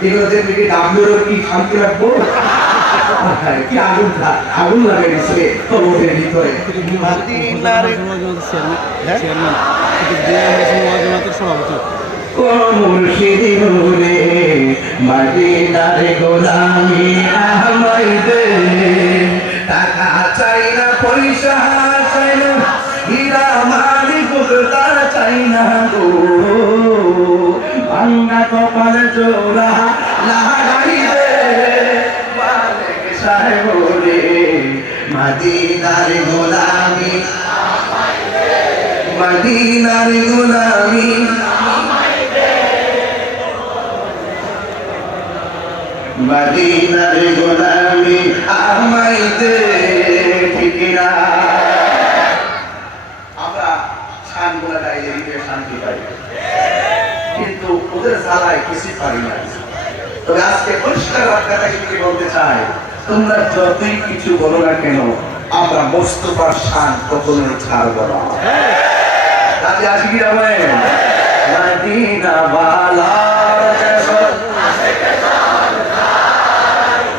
এগুলো যে থেকে ডাবলোর কি শান্তি রাখবো কি আগুন আগুন লাগাই দিচ্ছে কবরের ভিতরে মদিনার সভাপতি ও মুর্শিদি নূরে মদিনার গোলামি আমায় দে টাকা চাই না পয়সা চাই না হীরা মালি মুক্তা চাই না গো ভাঙ্গা কপাল জোড়া লাগাই দে মালিক সাহেব রে মদিনার গোলামি মদিনার গোলামি মদিনার গোলামি আমায় দে ঠিক না আমরা শানগুলা গাই হৃদয়ে শান্তি পাই কিন্তু ওদের জ্বালায় কিছু পারি না তবে আজকে পরিষ্কার কথা কি বলতে চাই তোমরা যতই কিছু বলো না কেন আমরা মোস্তফার শান কখনোই ছাড়বো না রাজি আশিকিরা বলেন মদিনা ওয়ালার জশন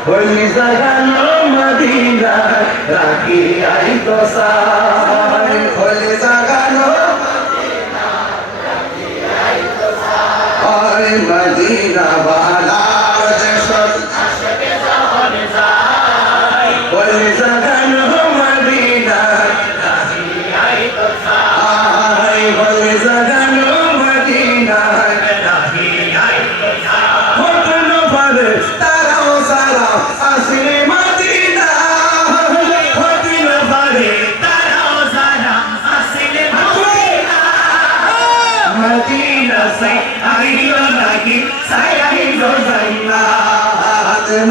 হইলি জাগানো মদিনা রাখি আই দোসাই হইলি জাগানো মদিনা রাখি আই দোসাই মদিনা ওয়ালার জশন আশকে জাহান যায় হইলি জাগানো মদিনা রাখি আই দোসাই হইলি জাগানো মদিনা রাখি আই দোসাই হতন পারে তারাও সারা আসলে মদিনা হতন পারে তারাও সারা আসলে মদিনা মদিনা সে আইলো নাকি সাইলো জাইনা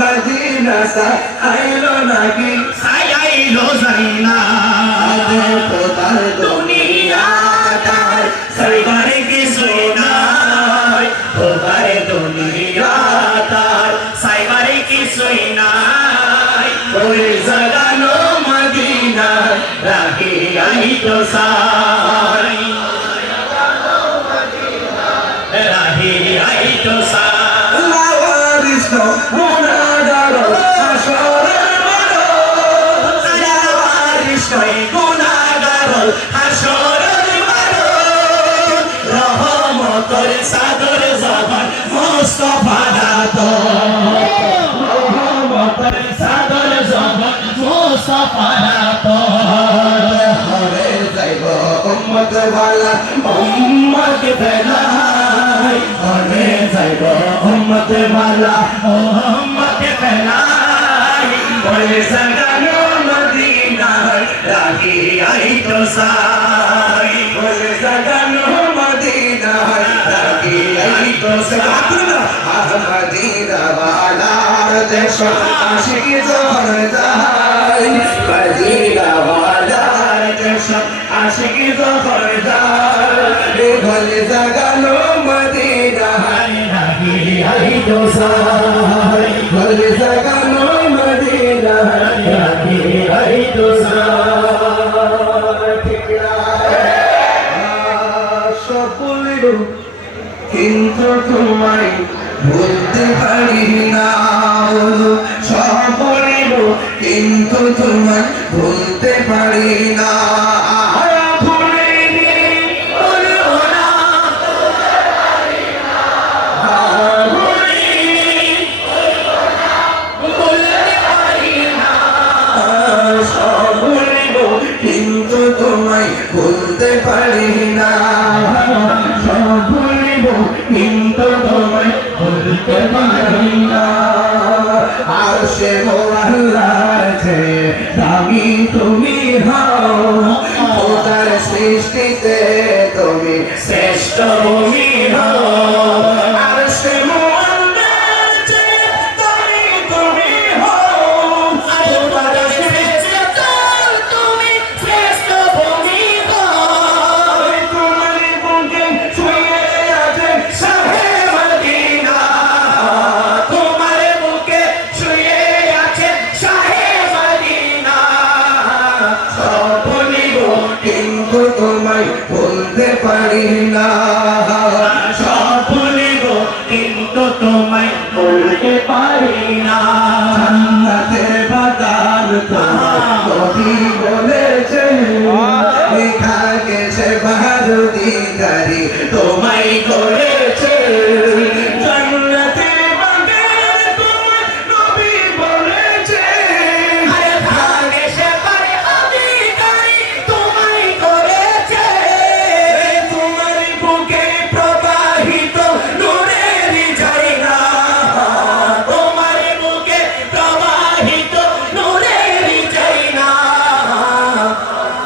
মদিনা সে আইলো নাকি সাইলো জাইনা খোদার দুনিয়া তার সাইবারে কি সোনাই খোদার দুনিয়া তার সাইবারে কি সোনাই ওই জাগানো মদিনা রাখি আই তো সাই রাখি আই তো সাই লাওয়ারিস নো গুনাহগার হাসরের মাঠে লাওয়ারিস নো গুনাহগার হাসরের মাঠে রহমতের সাদর জবান মুস্তাফা দাতো রহমতের সাদর জবান মুস্তাফা দাতো হরে যাইব উম্মত ওয়ালা উম্মত ফেলাই হরে যাইব উম্মত ওয়ালা উম্মত ফেলাই বলে জাগানো মদিনা রাখি আই তো সাই বলে জাগানো মদিনা রাখি আই তো সাই মদিনা ওয়ালার দেশ আশিক জোর যায় মদিনা ওয়ালার দেশ আশিক জোর যায় বলে জাগানো মদিনা রাখি আই তো সাই বলে জাগানো মদিনা রাখি আই তো সাই ঠিক না কিন্তু তোমায় বলতে পারি না সপরিব কিন্তু তোমায় বলতে পারি না কিন্তু তোমায় বলতে পারি না ভুলিব কিন্তু তোমায় বলতে পারি না আর সে আল্লাহকে দামি তুমি হও খোদার সৃষ্টিতে তুমি শ্রেষ্ঠ তুমি হও আর সে কিন্তু তোমায় বলতে পারি না অধিকারী তোমায় করেছে জান্নাতের বাগান তোমার নবী বলেছে আরে ভাগে সে পারে অধিকারী তোমায় করেছে তোমার বুকে প্রবাহিত নূরের ঝর্ণা তোমার বুকে প্রবাহিত নূরের ঝর্ণা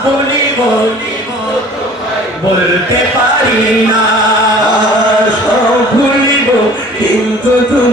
বলিব বলতে পারি না সব ভুলিব কিন্তু তুমি